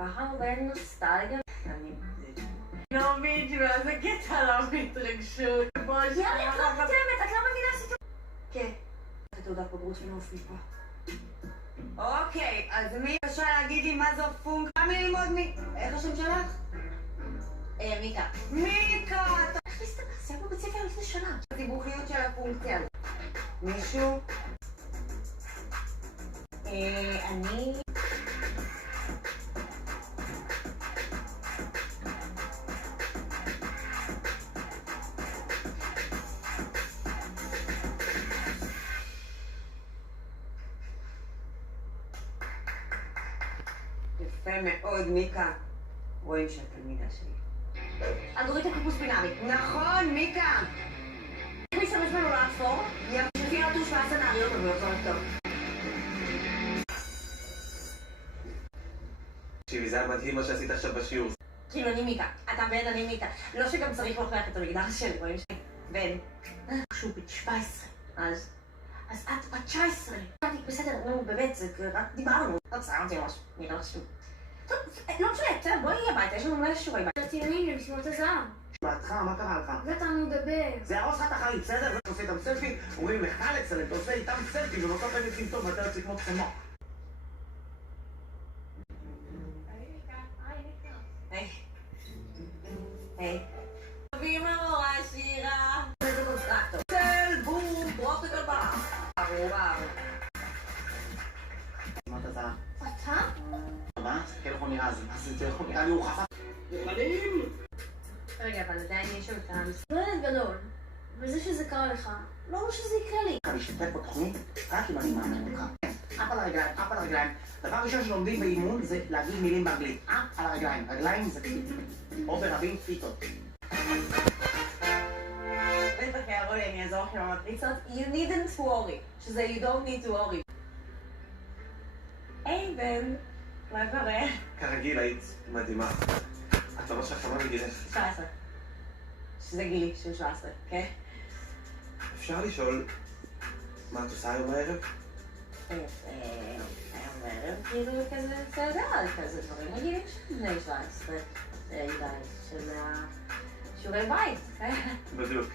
ככה הרבה נוסטלגיה. אני... לא מבין, איזה קטע לא מתרגשות. יאללה, את לא מותאמת, את לא מבינה סיטואציה. כן. את תעודת בגרות ונופי פה. אוקיי, אז מי אפשר להגיד לי מה זו פונקציה? כמה ללמוד איך השם שלך? מיקה. מיקה! איך להסתכל? זה היה בבית ספר לפני שנה. הסיבוכיות של הפונקציה. מישהו? אני... יפה מאוד, מיקה. רואים שאת תלמידה שלי. אלגוריתם חיפוש בינארי. נכון, מיקה! איך משתמש בנו לאפור? לפי רטוש והסצנריות, אבל לא טוב. תקשיבי, זה היה מדהים מה שעשית עכשיו בשיעור. כאילו אני מיקה, אתה בן, אני מיקה. לא שגם צריך להוכיח את המגדר שלי, רואים ש... בן. כשהוא בן 17, אז את בת 19. בסדר, נו, באמת, זה רק דיברנו. לא ציירתי ממש, נראה לך שוב. טוב, לא משנה, בסדר, בואי הביתה, יש לנו מלא שיעורי בית. הציונים למשימות הזהב. בעדך, מה קרה לך? ואתה מדבר. זה יהרוס לך את החיים, בסדר? אתה עושה איתם סלפי, אומרים לך לצלם, אתה עושה איתם סלפי, ובסוף הם יוצאים טוב ואתה יוצא כמו חמור. היי. אביב המורה שירה. איזה קונסטרקטור. צל בום פרוטוקול בר. וואו. מה אתה צלם? אתה? מה? כן, איך הוא נראה? זה איך הוא נראה לי, הוא חפף. מדהים! רגע, אבל עדיין יש שם את המספר. ילד גדול. וזה שזה קרה לך, לא אומר שזה יקרה לי. אני אשתתף בתוכנית רק אם אני מאמן אותך. אף על הרגליים, אף על הרגליים. דבר ראשון שלומדים באימון זה להגיד מילים באנגלית. אף על הרגליים. רגליים זה קליפ. או ברבים פיתות. בטח יערו לי, אני אעזור לכם במטריצות. You needn't worry. שזה you don't need to worry. היי בן, מה קורה? כרגיל היית מדהימה. את ממש חכמה מגילך. 17. שזה גילי של 17, כן? אפשר לשאול מה את עושה היום בערב? היום בערב, כאילו כזה, אתה יודע, כזה דברים רגילים של בני 17. זה ידע של שיעורי בית, כן? בדיוק.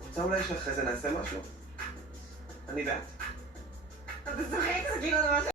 רוצה אולי שאחרי זה נעשה משהו? אני ואת? אתה צוחק, זה כאילו דבר